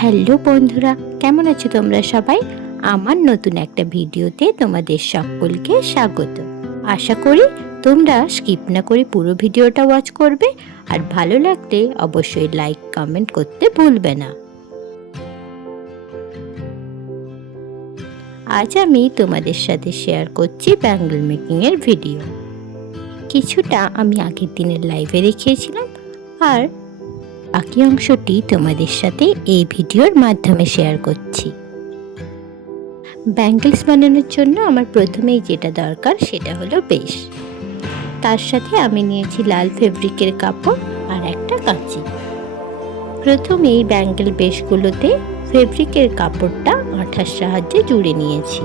Hello বন্ধুরা, কেমন আছো তোমরা সবাই? আমার নতুন একটা ভিডিওতে তোমাদের সকলকে স্বাগত। আশা করি তোমরা স্কিপ না করে পুরো ভিডিওটা ওয়াচ করবে, আর ভালো লাগলে অবশ্যই লাইক কমেন্ট করতে ভুলবে না। আজ আমি তোমাদের সাথে শেয়ার করছি ব্যাঙ্গল মেকিংয়ের ভিডিও। কিছুটা আমি আগের দিনের লাইভে দেখিয়েছিলাম, আর বাকি অংশটি তোমাদের সাথে এই ভিডিওর মাধ্যমে শেয়ার করছি। ব্যাঙ্গলস বানানোর জন্য আমার প্রথমেই যেটা দরকার সেটা হলো বেশ। তার সাথে আমি নিয়েছি লাল ফেব্রিকের কাপড় আর একটা কাঁচি। প্রথমে এই ব্যাঙ্গল বেশগুলোতে ফেব্রিকের কাপড়টা আঠার সাহায্যে জুড়ে নিয়েছি।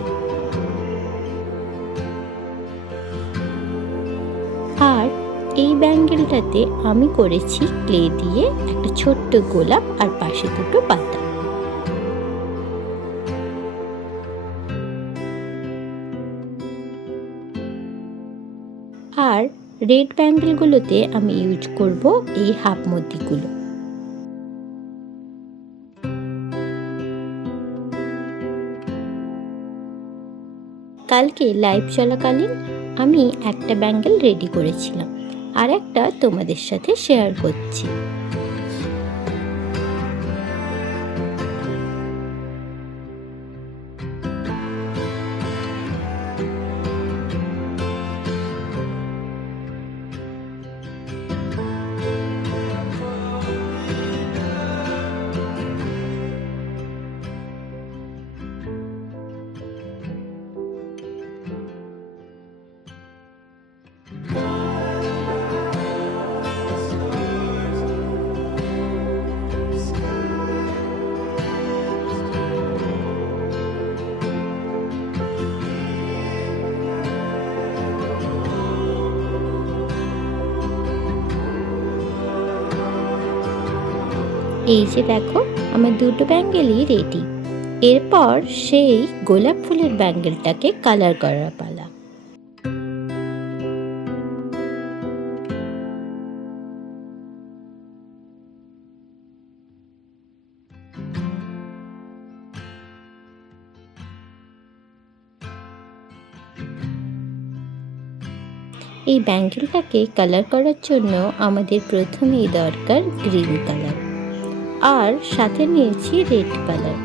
আর এই ব্যাঙ্গেলটাতে আমি করেছি ক্লে দিয়ে একটা ছোট্ট গোলাপ আর পাশে দুটো পাতা। আর রেড ব্যাঙ্গেলগুলোতে আমি ইউজ করব এই হাফ মোতিগুলো। কালকে লাইভ চলাকালীন আমি একটা ব্যাঙ্গেল রেডি করেছিলাম, আর একটা তোমাদের সাথে শেয়ার করছি। এই যে দেখো, আমার দুটো ব্যাঙ্গেলই রেডি। এরপর সেই গোলাপ ফুলের ব্যাঙ্গেলটাকে কালার করার পালা। এই ব্যাঙ্গেলটাকে কালার করার জন্য আমাদের প্রথমেই দরকার গ্রিন কালার, আর সাথে নিয়েছি রেড কালার।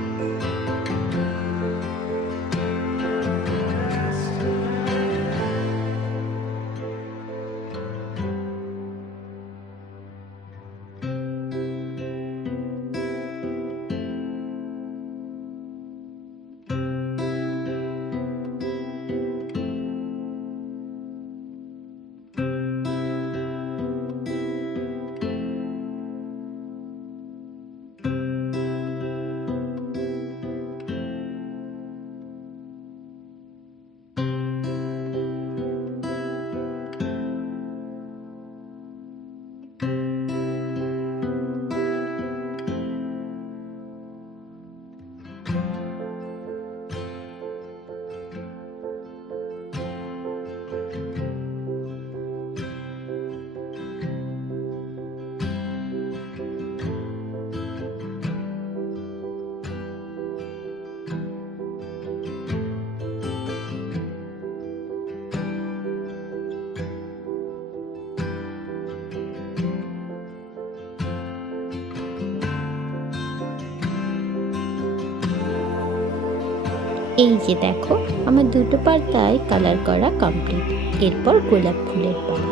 এই যে দেখো, আমার দুটো পাতায় কালার করা কমপ্লিট। এরপর গোলাপ ফুলের পালা।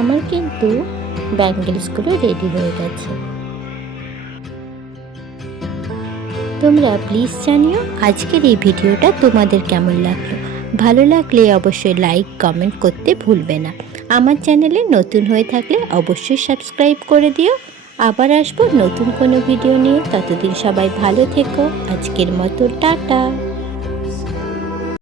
আমার কিন্তু ব্যাঙ্গেলসগুলো রেডি হয়ে গেছে। তোমরা প্লিজ জানিও আজকের এই ভিডিওটা তোমাদের কেমন লাগলো। ভালো লাগলে অবশ্যই লাইক কমেন্ট করতে ভুলবে না। আমার চ্যানেলে নতুন হয়ে থাকলে অবশ্যই সাবস্ক্রাইব করে দিও। আবার আসবো নতুন কোনো ভিডিও নিয়ে। ততদিন সবাই ভালো থেকো। আজকের মতো টাটা।